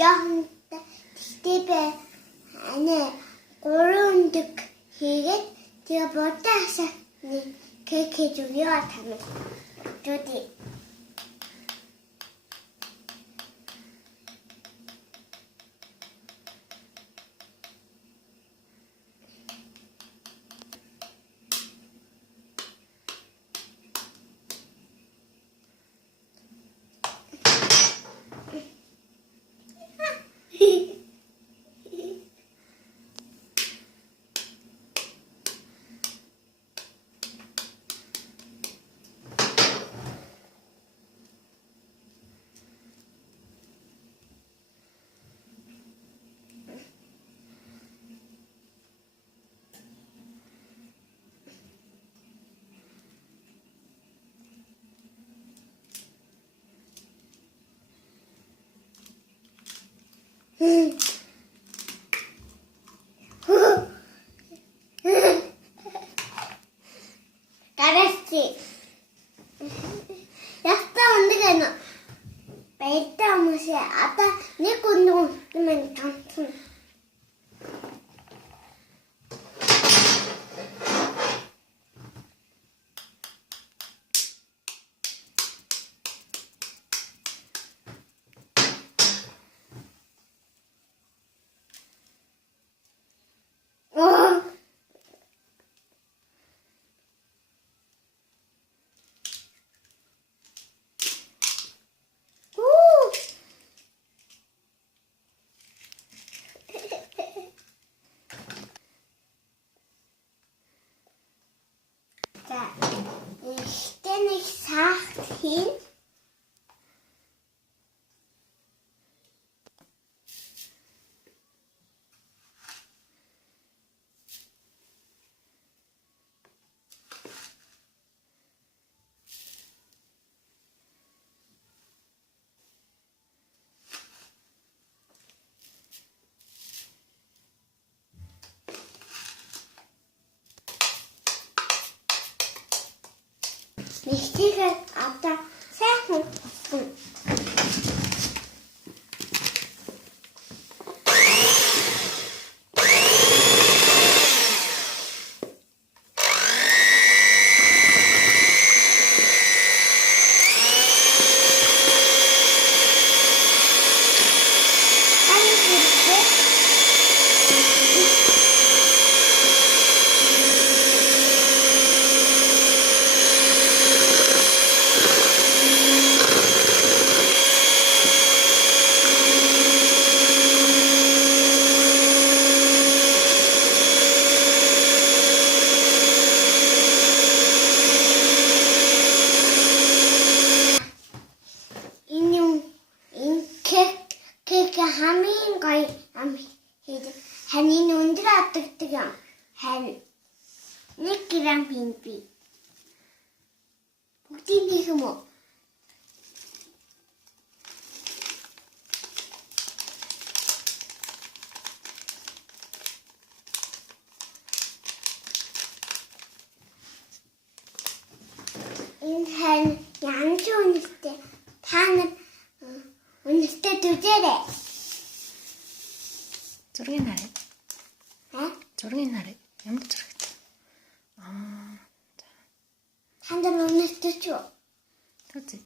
жоохон тэгтээ гурван хийгээд тэгээ бодоосаа кек хийж өгье тамиг. Жуди. 잘했지. 약간 언제가나 베이타 무시 아빠 내 건동 그러면 당신. Ja, ich bin nicht sacht hin. Wichtiger aber sehr gut. Хамгийн гоё ам хийдэг. Ханийн өндөр атдаг юм. Хань 1 грамм бинби. Бүгдийг нэг юм уу? Энэ хань янз үнэтэй. Та нар үнэтэй дүрээрээ. Зургийг харъя. Зургийг харъя. Ямар зураг? Та нар үнэтэй ч үү? Төзөө.